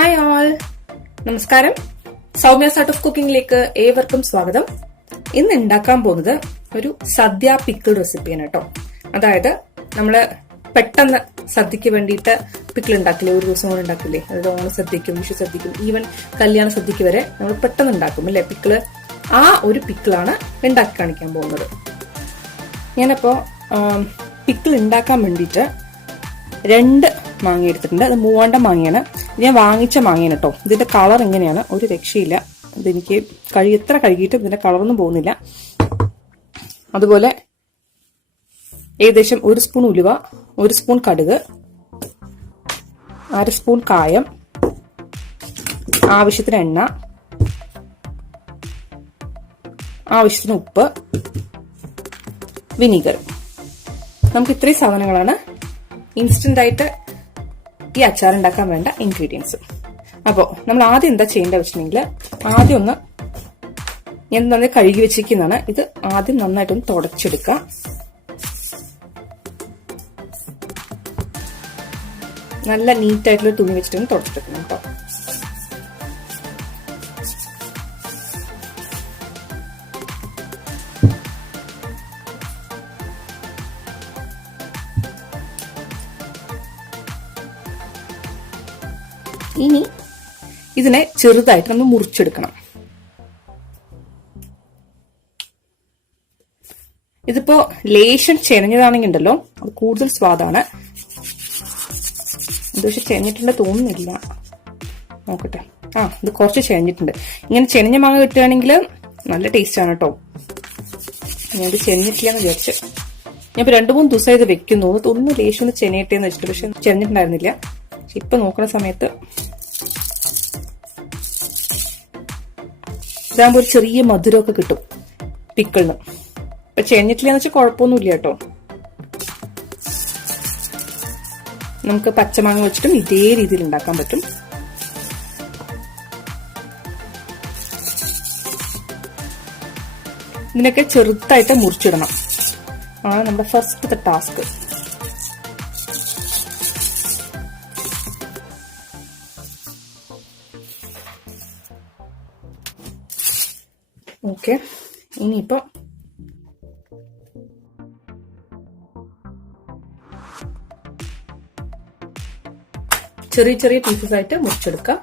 Hi all, നമസ്കാരം. Soumya's art of കുക്കിംഗിലേക്ക് ഏവർക്കും സ്വാഗതം. ഇന്ന് ഉണ്ടാക്കാൻ പോകുന്നത് ഒരു സദ്യ പിക്കിൾ റെസിപ്പിയാണ് കേട്ടോ. അതായത് നമ്മള് പെട്ടെന്ന് സദ്യക്ക് വേണ്ടിയിട്ട് പിക്കിൾ ഉണ്ടാക്കില്ലേ, ഒരു ദിവസം കൊണ്ട് ഉണ്ടാക്കില്ലേ. അതായത് ഓണസദ്യക്കും വിഷു സദ്യക്കും ഈവൻ കല്യാണ സദ്യക്ക് വരെ നമ്മൾ പെട്ടെന്ന് ഉണ്ടാക്കും അല്ലെ പിക്കിള്. ആ ഒരു പിക്കിളാണ് ഉണ്ടാക്കി കാണിക്കാൻ പോകുന്നത്. ഞാനപ്പോ പിക്കിൾ ഉണ്ടാക്കാൻ വേണ്ടിയിട്ട് 2 മാങ്ങ എടുത്തിട്ടുണ്ട്. അത് മൂവാണ്ട മാങ്ങയാണ്. ഞാൻ വാങ്ങിച്ച മാങ്ങയാണ് കേട്ടോ. ഇതിന്റെ കളർ ഇങ്ങനെയാണ്, ഒരു രക്ഷയില്ല. ഇതെനിക്ക് എത്ര കഴുകിയിട്ടും ഇതിന്റെ കളറൊന്നും പോകുന്നില്ല. അതുപോലെ ഏകദേശം 1 സ്പൂൺ ഉലുവ, 1 സ്പൂൺ കടുക്, 1/2 സ്പൂൺ കായം, ആവശ്യത്തിന് എണ്ണ, ആവശ്യത്തിന് ഉപ്പ്, വിനീഗർ. നമുക്ക് ഇത്രയും സാധനങ്ങളാണ് ഇൻസ്റ്റന്റ് ആയിട്ട് ഈ അച്ചാർ ഉണ്ടാക്കാൻ വേണ്ട ഇൻഗ്രീഡിയൻസ്. അപ്പോൾ നമ്മൾ ആദ്യം എന്താ ചെയ്യേണ്ടത് വെച്ചിട്ടുണ്ടെങ്കിൽ, ആദ്യം ഒന്ന് ഞാൻ നന്നായി കഴുകി വെച്ചിരിക്കുന്നതാണ്. ഇത് ആദ്യം നന്നായിട്ടൊന്ന് തുടച്ചെടുക്കാം. നല്ല നീറ്റായിട്ടുള്ള തുണി വെച്ചിട്ടൊന്ന് തുടച്ചെടുക്കണം കേട്ടോ. ഇനി ഇതിനെ ചെറുതായിട്ട് നമ്മൾ മുറിച്ചെടുക്കണം. ഇതിപ്പോ ലേശം ചെനഞ്ഞതാണെങ്കിൽ ഉണ്ടല്ലോ, അത് കൂടുതൽ സ്വാദാണ്. ഇത് പക്ഷെ ചെനഞ്ഞിട്ടുണ്ട് തോന്നുന്നില്ല, നോക്കട്ടെ. ഇത് കുറച്ച് ചെനഞ്ഞിട്ടുണ്ട്. ഇങ്ങനെ ചെനഞ്ഞ മാങ്ങ കിട്ടുകയാണെങ്കിൽ നല്ല ടേസ്റ്റ് ആണ് കേട്ടോ. ഞാനിത് ചെനഞ്ഞിട്ടില്ലെന്ന് വിചാരിച്ച് ഞാനിപ്പോ 2-3 ദിവസം ഇത് വെക്കുന്നു. തോന്നുന്നു ലേശം ഒന്ന് ചെനയട്ടേന്ന് വെച്ചിട്ട്, പക്ഷെ ചെനഞ്ഞിട്ടുണ്ടായിരുന്നില്ല. ഇപ്പൊ നോക്കുന്ന സമയത്ത് ഇതാകുമ്പോ ഒരു ചെറിയ മധുരമൊക്കെ കിട്ടും പിക്കിളിന്. ഇപ്പൊ ചെഞ്ഞിട്ടില്ലെന്ന് വെച്ചാൽ കുഴപ്പമൊന്നുമില്ല കേട്ടോ. നമുക്ക് പച്ചമാങ്ങ വെച്ചിട്ടും ഇതേ രീതിയിൽ ഉണ്ടാക്കാൻ പറ്റും. ഇതിനൊക്കെ ചെറുതായിട്ട് മുറിച്ചിടണം. ആണ് നമ്മുടെ ഫസ്റ്റത്തെ ടാസ്ക്. ഓക്കെ, ഇനിയിപ്പോ ചെറിയ ചെറിയ പീസസ് ആയിട്ട് മുറിച്ചെടുക്കാം.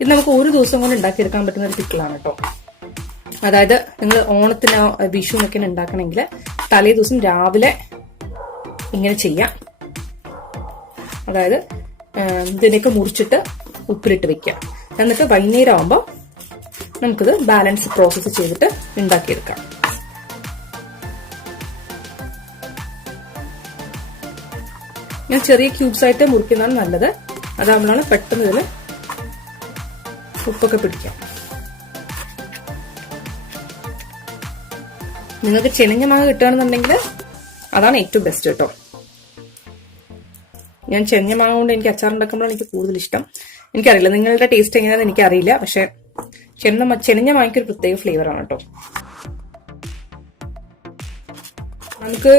ഇത് നമുക്ക് ഒരു ദിവസം കൊണ്ട് ഉണ്ടാക്കിയെടുക്കാൻ പറ്റുന്ന ഒരു പിക്കിളാണ് കേട്ടോ. അതായത് നിങ്ങൾ ഓണത്തിന് വിഷുവിനൊക്കെ ഉണ്ടാക്കണമെങ്കിൽ തലേ ദിവസം രാവിലെ ഇങ്ങനെ ചെയ്യാം. അതായത് ഇതിനൊക്കെ മുറിച്ചിട്ട് ഉപ്പിലിട്ട് വെക്കാം. എന്നിട്ട് വൈകുന്നേരം ആവുമ്പോൾ നമുക്കിത് ബാലൻസ് പ്രോസസ്സ് ചെയ്തിട്ട് ഉണ്ടാക്കിയെടുക്കാം. ഞാൻ ചെറിയ ക്യൂബ്സ് ആയിട്ട് മുറിക്കുന്നതാണ് നല്ലത്. അതാകുമ്പോഴാണ് പെട്ടെന്ന് ഇതിൽ ഉപ്പൊക്കെ പിടിക്കാം. നിങ്ങൾക്ക് ചെനഞ്ഞ മാങ്ങ കിട്ടുകയാണെന്നുണ്ടെങ്കിൽ അതാണ് ഏറ്റവും ബെസ്റ്റ് കേട്ടോ. ഞാൻ ചെനഞ്ഞ മാങ്ങ കൊണ്ട് എനിക്ക് അച്ചാർ ഉണ്ടാക്കുമ്പോഴാണ് എനിക്ക് കൂടുതൽ ഇഷ്ടം. എനിക്കറിയില്ല നിങ്ങളുടെ ടേസ്റ്റ് എങ്ങനെയാണെന്ന് എനിക്കറിയില്ല, പക്ഷെ ചെനഞ്ഞ മാങ്ങയ്ക്കൊരു പ്രത്യേക ഫ്ലേവറാണ് കേട്ടോ. നമുക്ക്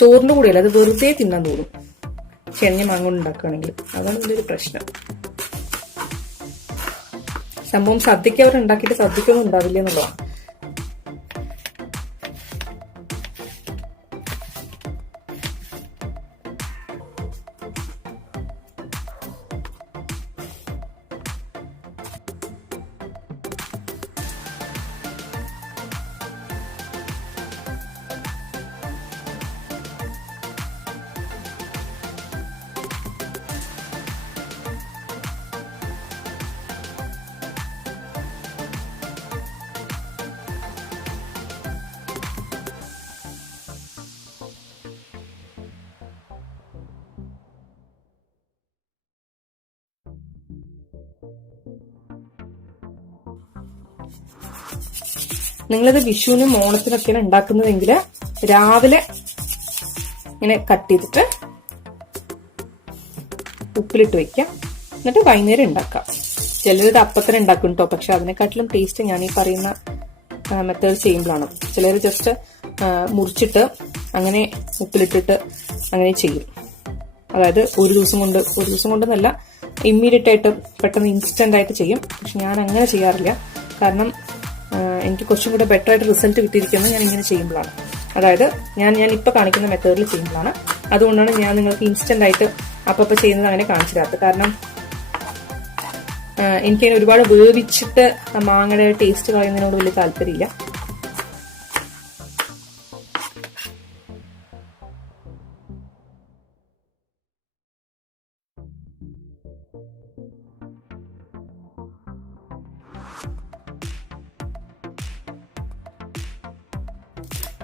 ചോറിന്റെ കൂടെയല്ല, അത് വെറുതെ തിന്നാൻ തോന്നും ചെനഞ്ഞ മാങ്ങ കൊണ്ട് ഉണ്ടാക്കുകയാണെങ്കിൽ. അതാണ് ഇതിന്റെ ഒരു പ്രശ്നം. സംഭവം സദ്യക്ക് അവർ ഉണ്ടാക്കിയിട്ട് സദ്യക്കൊന്നും ഉണ്ടാവില്ല എന്നുള്ളതാണ്. നിങ്ങളിത് വിഷുവിനും ഓണത്തിനൊക്കെയാണ് ഉണ്ടാക്കുന്നതെങ്കിൽ രാവിലെ ഇങ്ങനെ കട്ട് ചെയ്തിട്ട് ഉപ്പിലിട്ട് വെക്കാം. എന്നിട്ട് വൈകുന്നേരം ഉണ്ടാക്കാം. ചിലരിത് അപ്പത്തിന് ഉണ്ടാക്കും കേട്ടോ. പക്ഷെ അതിനെക്കാട്ടിലും ടേസ്റ്റ് ഞാൻ ഈ പറയുന്ന മെത്തേഡ് ചെയ്യുമ്പോഴാണ്. ചിലർ ജസ്റ്റ് മുറിച്ചിട്ട് അങ്ങനെ ഉപ്പിലിട്ടിട്ട് അങ്ങനെ ചെയ്യും. അതായത് ഒരു ദിവസം കൊണ്ടെന്നല്ല, ഇമ്മീഡിയറ്റ് ആയിട്ട് പെട്ടെന്ന് ഇൻസ്റ്റന്റ് ആയിട്ട് ചെയ്യും. പക്ഷെ ഞാൻ അങ്ങനെ ചെയ്യാറില്ല. കാരണം എനിക്ക് കുറച്ചും കൂടെ ബെറ്റർ ആയിട്ട് റിസൾട്ട് കിട്ടിയിരിക്കുന്നത് ഞാൻ ഇങ്ങനെ ചെയ്യുമ്പോഴാണ്. അതായത് ഞാൻ ഇപ്പൊ കാണിക്കുന്ന മെത്തേഡിൽ ചെയ്യുമ്പോഴാണ്. അതുകൊണ്ടാണ് ഞാൻ നിങ്ങൾക്ക് ഇൻസ്റ്റന്റ് ആയിട്ട് അപ്പൊ ചെയ്യുന്നത് അങ്ങനെ കാണിച്ചു തരാത്തത്. കാരണം എനിക്കതിന് ഒരുപാട് വേവിച്ചിട്ട് മാങ്ങയുടെ ടേസ്റ്റ് കളയുന്നതിനോട് വലിയ താല്പര്യമില്ല.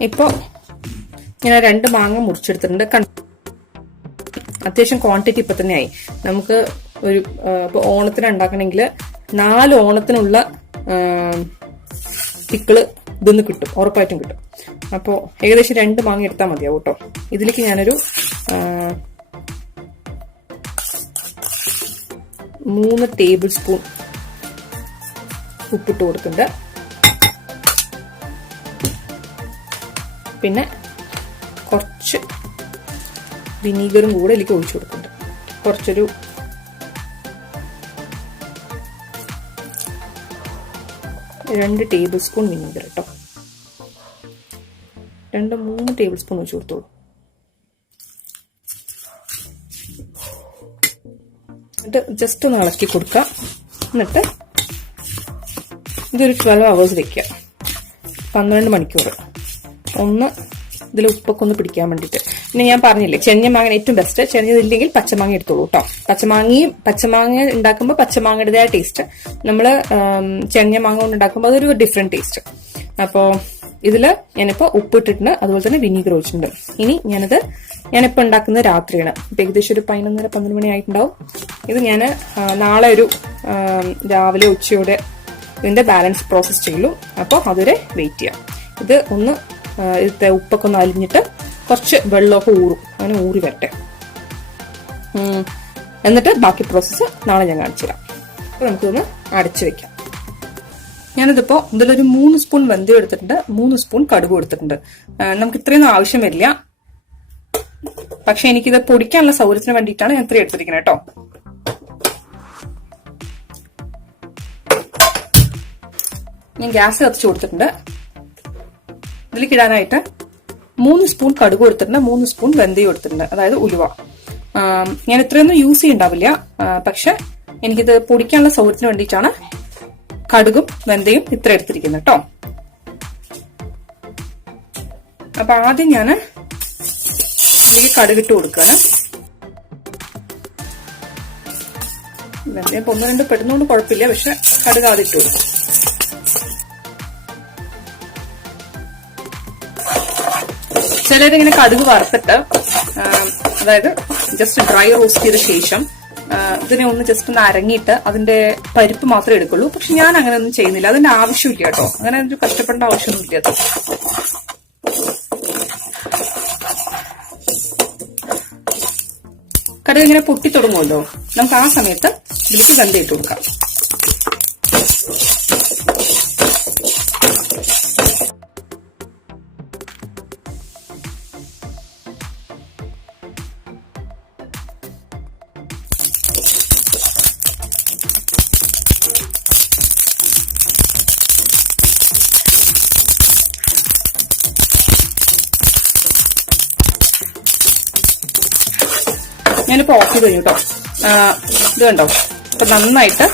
ഇപ്പൊ ഞാൻ 2 മാങ്ങ മുറിച്ചെടുത്തിട്ടുണ്ട്. അത്യാവശ്യം ക്വാണ്ടിറ്റി ഇപ്പൊ തന്നെ ആയി. നമുക്ക് ഒരു ഇപ്പൊ ഓണത്തിന് ഉണ്ടാക്കണമെങ്കിൽ 4 ഓണത്തിനുള്ള പിക്കിള് ഇതൊന്ന് കിട്ടും, ഉറപ്പായിട്ടും കിട്ടും. അപ്പോൾ ഏകദേശം 2 മാങ്ങ എടുത്താൽ മതിയാവും കേട്ടോ. ഇതിലേക്ക് ഞാനൊരു 3 ടേബിൾ സ്പൂൺ ഉപ്പിട്ട് കൊടുക്കുന്നുണ്ട്. പിന്നെ കുറച്ച് വിനീഗറും കൂടെ ഇതിലേക്ക് ഒഴിച്ചു കൊടുക്കുന്നുണ്ട്. കുറച്ചൊരു 2 ടേബിൾ സ്പൂൺ വിനീഗർ കേട്ടോ. 2-3 ടേബിൾ സ്പൂൺ ഒഴിച്ചു കൊടുത്തോളൂ. എന്നിട്ട് ജസ്റ്റ് ഒന്ന് ഇളക്കി കൊടുക്കുക. എന്നിട്ട് ഇതൊരു 12 hours വെക്കുക, 12 മണിക്കൂർ. ഒന്ന് ഇതിൽ ഉപ്പൊക്കെ ഒന്ന് പിടിക്കാൻ വേണ്ടിയിട്ട്. പിന്നെ ഞാൻ പറഞ്ഞില്ലേ, ചെറിയ മാങ്ങ ഏറ്റവും ബെസ്റ്റ്. ചെറിയതില്ലെങ്കിൽ പച്ചമാങ്ങ എടുത്തോളൂ കേട്ടോ. പച്ചമാങ്ങ ഉണ്ടാക്കുമ്പോൾ പച്ചമാങ്ങയുടേതായ ടേസ്റ്റ്, നമ്മള് ചെറിയ മാങ്ങ കൊണ്ട് ഉണ്ടാക്കുമ്പോൾ അതൊരു ഡിഫറെന്റ് ടേസ്റ്റ്. അപ്പോ ഇതില് ഞാനിപ്പോ ഉപ്പിട്ടിട്ടുണ്ട്, അതുപോലെ തന്നെ വിനീഗർ ഒഴിച്ചിട്ടുണ്ട്. ഇനി ഞാനിപ്പോ ഉണ്ടാക്കുന്നത് രാത്രിയാണ്. ഇപ്പൊ ഏകദേശം ഒരു 11-12 മണി ആയിട്ടുണ്ടാവും. ഇത് ഞാൻ നാളെ ഒരു രാവിലെ ഉച്ചയോടെ ഇതിന്റെ ബാലൻസ് പ്രോസസ് ചെയ്യുള്ളൂ. അപ്പോൾ അതുവരെ വെയിറ്റ് ചെയ്യാം. ഇത് ഒന്ന് ഇതിന്റെ ഉപ്പൊക്കെ ഒന്ന് അലിഞ്ഞിട്ട് കുറച്ച് വെള്ളമൊക്കെ അങ്ങനെ ഊറി വരട്ടെ. എന്നിട്ട് ബാക്കി പ്രോസസ്സ് നാളെ ഞാൻ കാണിച്ചു തരാം. അപ്പൊ നമുക്കൊന്ന് അടച്ചു വെക്കാം. ഞാനിതിപ്പോ ഇതിലൊരു 3 സ്പൂൺ വെന്തയം എടുത്തിട്ടുണ്ട്, 3 സ്പൂൺ കടുക് എടുത്തിട്ടുണ്ട്. നമുക്ക് ഇത്രയൊന്നും ആവശ്യം വരില്ല, പക്ഷെ എനിക്കിത് പൊടിക്കാനുള്ള സൗകര്യത്തിന് വേണ്ടിയിട്ടാണ് ഞാൻ ഇത്രയും എടുത്തിരിക്കുന്നത് കേട്ടോ. ഞാൻ ഗ്യാസ് കത്തിച്ചു കൊടുത്തിട്ടുണ്ട്. ഇതിലേക്ക് ഇടാനായിട്ട് 3 സ്പൂൺ കടുക് കൊടുത്തിട്ടുണ്ട്, 3 സ്പൂൺ വെന്തയം എടുത്തിട്ടുണ്ട്, അതായത് ഉലുവ. ഞാൻ ഇത്രയൊന്നും യൂസ് ചെയ്യണ്ടാവില്ല, പക്ഷെ എനിക്കിത് പൊടിക്കാനുള്ള സൗകര്യത്തിന് വേണ്ടിയിട്ടാണ് കടുകും വെന്തയും ഇത്ര എടുത്തിരിക്കുന്നത് കേട്ടോ. അപ്പൊ ആദ്യം ഞാൻ ഇതിലേക്ക് കടുകിട്ട് കൊടുക്കുകയാണ്. വെന്തയം 1-2 പെടുന്നോണ്ട് കുഴപ്പമില്ല, പക്ഷെ കടുക് ആദ്യം ഇട്ട് കൊടുക്കും. ചിലരിങ്ങനെ കടുക് വറുത്തിട്ട്, അതായത് ജസ്റ്റ് ഡ്രൈ റോസ്റ്റ് ചെയ്ത ശേഷം ഇതിനെ ഒന്ന് ജസ്റ്റ് ഒന്ന് അരങ്ങിയിട്ട് അതിന്റെ പരിപ്പ് മാത്രമേ എടുക്കുള്ളൂ. പക്ഷെ ഞാൻ അങ്ങനെ ഒന്നും ചെയ്യുന്നില്ല, അതിന്റെ ആവശ്യമില്ല കേട്ടോ. അങ്ങനെ ഒരു കഷ്ടപ്പെടേണ്ട ആവശ്യമൊന്നുമില്ല. അത് കടുക് ഇങ്ങനെ പൊട്ടി തുടങ്ങുമല്ലോ, നമുക്ക് ആ സമയത്ത് ഇതിലേക്ക് വെന്തയം ഇട്ട് കൊടുക്കാം. ഞാനിപ്പോ ഓഫ് ചെയ്ത് കഴിഞ്ഞു കേട്ടോ. ഇത് കണ്ടോ, ഇപ്പൊ നന്നായിട്ട്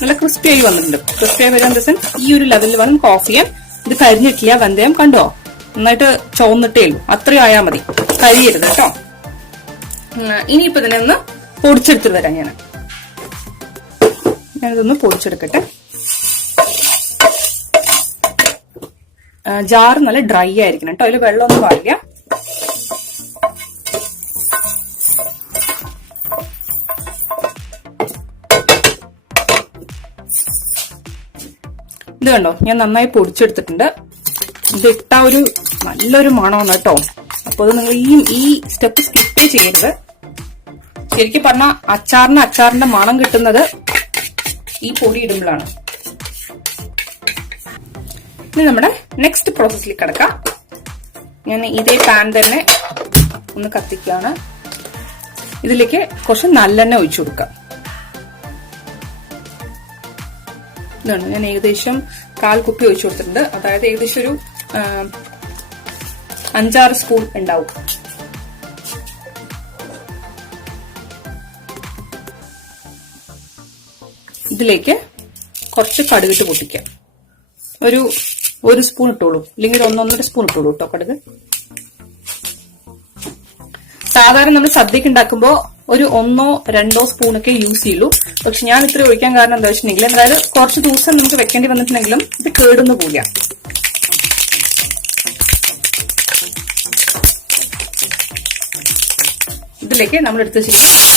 നല്ല ക്രിസ്പി ആയി വന്നിട്ടുണ്ട്. ക്രിസ്പി ആയി വരാൻ ദിവസം ഈ ഒരു ലെവലിൽ വേണം നമുക്ക് ഓഫ് ചെയ്യാൻ. ഇത് കരിഞ്ഞിട്ടില്ല, വെന്തയം കണ്ടോ നന്നായിട്ട് ചുവന്നിട്ടേ ഉള്ളൂ, അത്രയും ആയാൽ മതി, കരിയരുത് കേട്ടോ. ഇനിയിപ്പോ ഇതിനെ ഒന്ന് പൊടിച്ചെടുത്തിട്ട് വരാം. ഞാനിതൊന്ന് പൊടിച്ചെടുക്കട്ടെ. ജാർ നല്ല ഡ്രൈ ആയിരിക്കണം കേട്ടോ, അതിൽ വെള്ളമൊന്നും പാടില്ല. ഇത് കണ്ടോ, ഞാൻ നന്നായി പൊടിച്ചെടുത്തിട്ടുണ്ട്. ഇത് ഇട്ട ഒരു നല്ലൊരു മണമാണ് കേട്ടോ. അപ്പൊ അത് നിങ്ങൾ ഈ സ്റ്റെപ്പ് സ്കിപ്പ് ചെയ്യരുത്. ശരിക്കും പറഞ്ഞാൽ അച്ചാറിന്റെ മണം കിട്ടുന്നത് ഈ പൊടി ഇടുമ്പോഴാണ്. ഇനി നമ്മുടെ നെക്സ്റ്റ് പ്രോസസ്സിലേക്ക് കിടക്കാം. ഞാൻ ഇതേ പാൻ തന്നെ ഒന്ന് കത്തിക്കുകയാണ്. ഇതിലേക്ക് കുറച്ച് നല്ലെണ്ണ ഒഴിച്ചു കൊടുക്കാം. ഇതാണ് ഞാൻ ഏകദേശം 1/4 കുപ്പി ഒഴിച്ചു കൊടുത്തിട്ടുണ്ട്. അതായത് ഏകദേശം ഒരു 5-6 സ്പൂൺ ഉണ്ടാവും. ഇതിലേക്ക് കുറച്ച് കടുകിട്ട് പൊട്ടിക്കാം. ഒരു സ്പൂൺ ഇട്ടോളൂ, അല്ലെങ്കിൽ 1-1.5 സ്പൂൺ ഇട്ടോളൂ കേട്ടോ കടുക്. സാധാരണ നമ്മൾ സദ്യക്ക് ഉണ്ടാക്കുമ്പോൾ ഒരു 1-2 സ്പൂണൊക്കെ യൂസ് ചെയ്യുള്ളൂ. പക്ഷെ ഞാൻ ഇത്ര ഒഴിക്കാൻ കാരണം എന്താ വെച്ചിട്ടുണ്ടെങ്കിൽ, അതായത് കുറച്ച് ദിവസം നമുക്ക് വെക്കേണ്ടി വന്നിട്ടുണ്ടെങ്കിലും ഇത് കേടുന്നു പോവുക. ഇതിലേക്ക് നമ്മൾ എടുത്ത് വെച്ചിരിക്കുന്ന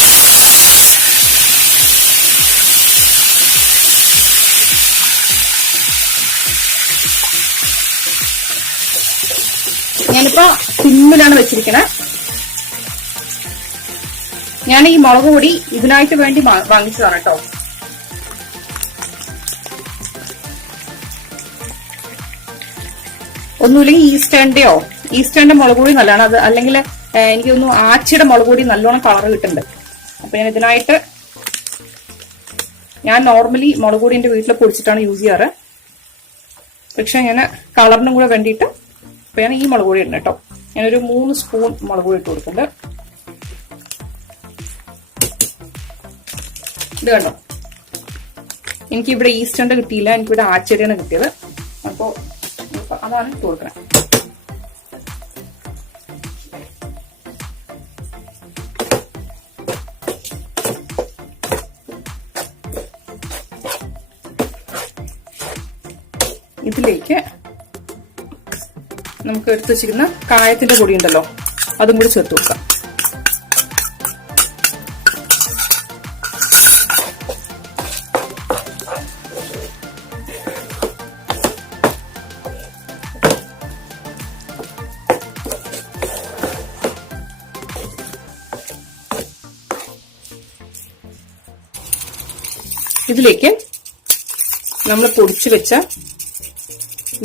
ഞാനിപ്പോ സിമ്മിലാണ് വെച്ചിരിക്കണേ. ഞാൻ ഈ മുളക് പൊടി ഇതിനായിട്ട് വേണ്ടി വാങ്ങിച്ചതാണ് കേട്ടോ. ഒന്നുമില്ലെങ്കിൽ ഈസ്റ്റേന്റെ മുളക് പൊടി നല്ലതാണ്. അത് അല്ലെങ്കിൽ എനിക്കൊന്നും ആച്ചിയുടെ മുളക് പൊടി നല്ലോണം കളർ കിട്ടുന്നുണ്ട്. അപ്പൊ ഞാൻ ഇതിനായിട്ട് നോർമലി മുളക് പൊടി എന്റെ വീട്ടിൽ പൊടിച്ചിട്ടാണ് യൂസ് ചെയ്യാറ്. പക്ഷെ ഞാൻ കളറിനും കൂടെ വേണ്ടിയിട്ട് അപ്പൊ ഞാൻ ഈ മുളക് പൊടി ഇടുന്നു കേട്ടോ. ഞാനൊരു 3 സ്പൂൺ മുളക് പൊടി ഇട്ട് കൊടുക്കുന്നുണ്ട്. ഇത് കണ്ടോ, എനിക്കിവിടെ ഈസ്റ്റേന്റെ കിട്ടിയില്ല, എനിക്കിവിടെ ആച്ചരിയാണ് കിട്ടിയത്. അപ്പോ അതാണ് ഇട്ട് കൊടുക്കണേ. ഇതിലേക്ക് നമുക്ക് എടുത്ത് വെച്ചിരിക്കുന്ന കായത്തിന്റെ പൊടി ഉണ്ടല്ലോ, അതും കൂടി ചേർത്ത് കൊടുക്കാം. ഇതിലേക്ക് നമ്മൾ പൊടിച്ചു വെച്ച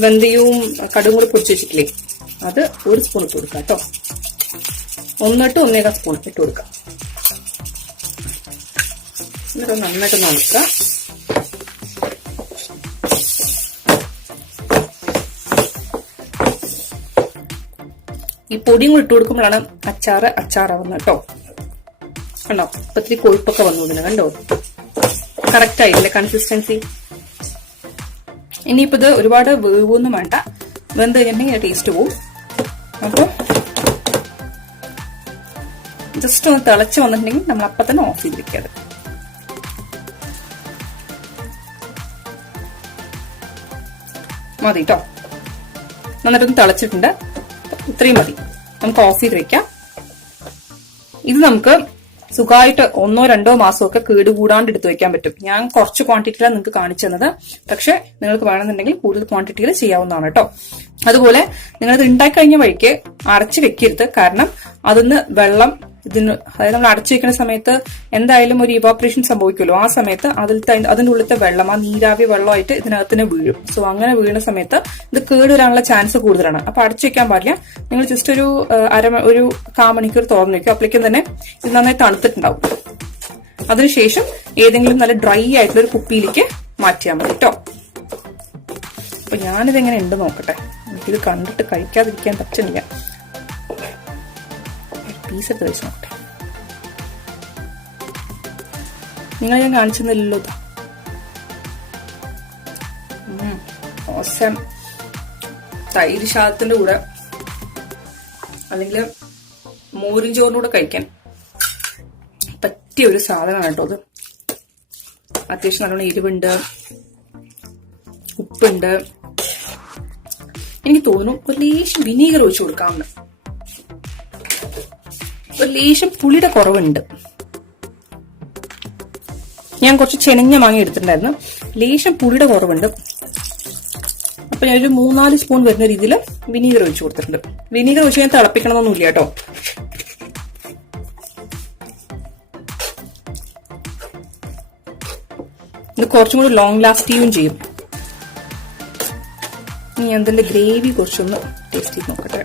വെന്തയവും കടുകും കൂടി പൊടിച്ചു വെച്ചിട്ടില്ലേ, അത് 1 സ്പൂൺ ഇട്ട് കൊടുക്കാം കേട്ടോ. 1-1.5 സ്പൂൺ ഇട്ട് കൊടുക്കാം. എന്നിട്ട് നന്നായിട്ട് നോക്കുക. ഈ പൊടിയും കൂടി ഇട്ട് കൊടുക്കുമ്പോഴാണ് അച്ചാറാവുന്നത് കേട്ടോ. കണ്ടോ, ഇപ്പൊ ഇത്തിരി കൊഴുപ്പൊക്കെ വന്നു ഇതിന്. കണ്ടോ, കറക്റ്റ് ആയില്ലേ കൺസിസ്റ്റൻസി. ഇനിയിപ്പോ ഇത് ഒരുപാട് വേവൊന്നും വേണ്ട, വെന്ത് കഴിഞ്ഞിട്ടുണ്ടെങ്കിൽ ടേസ്റ്റ് പോവും. അപ്പൊ ജസ്റ്റ് ഒന്ന് തിളച്ച് വന്നിട്ടുണ്ടെങ്കിൽ നമ്മൾ അപ്പം തന്നെ ഓഫ് ചെയ്തിരിക്കാതെ. മതി കേട്ടോ, നന്നായിട്ടൊന്ന് തിളച്ചിട്ടുണ്ട്. ഇത്രയും മതി, നമുക്ക് ഓഫ് ചെയ്ത് വെക്കാം. ഇത് നമുക്ക് സുഖമായിട്ട് 1-2 മാസമൊക്കെ കേടുകൂടാണ്ട് എടുത്തു വെക്കാൻ പറ്റും. ഞാൻ കുറച്ച് ക്വാണ്ടിറ്റിയിലാണ് നിങ്ങൾക്ക് കാണിച്ചു തന്നത്. പക്ഷെ നിങ്ങൾക്ക് വേണമെന്നുണ്ടെങ്കിൽ കൂടുതൽ ക്വാണ്ടിറ്റിയിൽ ചെയ്യാവുന്നതാണ് കേട്ടോ. അതുപോലെ നിങ്ങളിത് ഉണ്ടാക്കി കഴിഞ്ഞ വഴിക്ക് അടച്ചു വെക്കരുത്. കാരണം അതിന്ന് വെള്ളം അതായത് നമ്മൾ അടച്ചു വെക്കുന്ന സമയത്ത് എന്തായാലും ഒരു ഇവാപറേഷൻ സംഭവിക്കുമല്ലോ. ആ സമയത്ത് അതിന്റെ ഉള്ളിലത്തെ വെള്ളം, ആ നീരാവി വെള്ളമായിട്ട് ഇതിനകത്തിന് വീഴും. സോ അങ്ങനെ വീഴുന്ന സമയത്ത് ഇത് കേടുവരാനുള്ള ചാൻസ് കൂടുതലാണ്. അപ്പൊ അടച്ചു വെക്കാൻ പാടില്ല. നിങ്ങൾ ജസ്റ്റ് ഒരു 1/4 മണിക്കൂർ തുറന്നു വെക്കും. അപ്പോഴേക്കും തന്നെ ഇത് നന്നായി തണുത്തിട്ടുണ്ടാവും. അതിനുശേഷം ഏതെങ്കിലും നല്ല ഡ്രൈ ആയിട്ടുള്ള ഒരു കുപ്പിയിലേക്ക് മാറ്റിയാൽ മതി കേട്ടോ. അപ്പൊ ഞാനിതെങ്ങനെ ഉണ്ട് നോക്കട്ടെ. എനിക്കിത് കണ്ടിട്ട് കഴിക്കാതിരിക്കാൻ പറ്റുന്നില്ല. പീസ് എടുത്ത് കഴിച്ച് നോക്കട്ടെ. നിങ്ങൾ ഞാൻ കാണിച്ചെന്നില്ലല്ലോ. ഓസം തൈര് ശാദത്തിന്റെ കൂടെ അല്ലെങ്കിൽ മോരും ചോറിന്റെ കൂടെ കഴിക്കാൻ പറ്റിയ ഒരു സാധനമാണ് കേട്ടോ അത്. അത്യാവശ്യം നല്ലോണം എരിവുണ്ട്, ഉപ്പുണ്ട്. എനിക്ക് തോന്നുന്നു ഒരു ലേശം വിനീഗർ ഒഴിച്ചു കൊടുക്കാമെന്ന്. ഒരു ലേശം പുളിയുടെ കുറവുണ്ട്. ഞാൻ കുറച്ച് ചെനഞ്ഞ മാങ്ങ എടുത്തിട്ടുണ്ടായിരുന്നു. ലേശം പുളിയുടെ കുറവുണ്ട്. അപ്പൊ ഞാനൊരു 3-4 സ്പൂൺ വരുന്ന രീതിയിൽ വിനീഗർ ഒഴിച്ചു കൊടുത്തിട്ടുണ്ട്. വിനീഗർ ഒഴിച്ച് ഞാൻ തിളപ്പിക്കണമെന്നൊന്നുമില്ല കേട്ടോ. ഇത് കുറച്ചും കൂടി ലോങ് ലാസ്റ്റിയും ചെയ്യും. ഇനി അതിന്റെ ഗ്രേവി കുറച്ചൊന്ന് ടേസ്റ്റ് ചെയ്ത് നോക്കട്ടെ.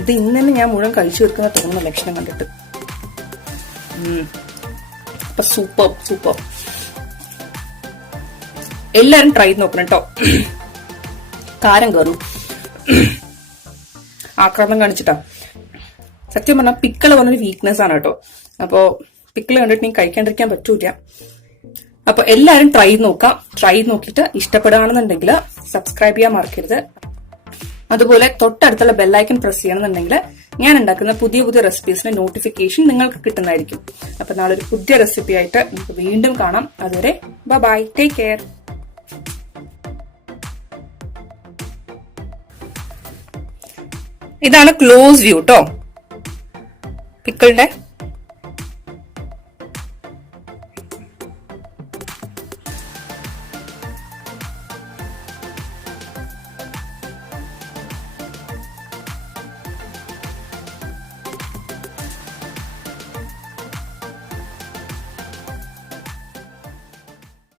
ഇത് ഇന്ന് തന്നെ ഞാൻ മുഴുവൻ കഴിച്ചു വെക്കുന്ന തോന്നുന്ന ലക്ഷണം കണ്ടിട്ട്. അപ്പൊ സൂപ്പർ. എല്ലാരും ട്രൈ ചെയ്ത് നോക്കണം കേട്ടോ. കാരം കയറും. ആക്രമണം കാണിച്ചിട്ടാ. സത്യം പറഞ്ഞാൽ പിക്കിള് പറഞ്ഞൊരു വീക്ക്നെസ് ആണ് കേട്ടോ. അപ്പോ പിക്കിള് കണ്ടിട്ട് നീ കഴിക്കാണ്ടിരിക്കാൻ പറ്റൂല. അപ്പൊ എല്ലാരും ട്രൈ നോക്കിയിട്ട് ഇഷ്ടപ്പെടുകയാണെന്നുണ്ടെങ്കിൽ സബ്സ്ക്രൈബ് ചെയ്യാൻ മറക്കരുത്. അതുപോലെ തൊട്ടടുത്തുള്ള ബെല്ലൈക്കൺ പ്രസ് ചെയ്യണമെന്നുണ്ടെങ്കിൽ ഞാൻ ഉണ്ടാക്കുന്ന പുതിയ റെസിപ്പീസിന്റെ നോട്ടിഫിക്കേഷൻ നിങ്ങൾക്ക് കിട്ടുന്നതായിരിക്കും. അപ്പൊ നാളെ ഒരു പുതിയ റെസിപ്പി ആയിട്ട് നമുക്ക് വീണ്ടും കാണാം. അതുവരെ ബൈ, ടേക്ക് കെയർ. ഇതാണ് ക്ലോസ് വ്യൂ കേട്ടോ പിക്കിളിന്റെ.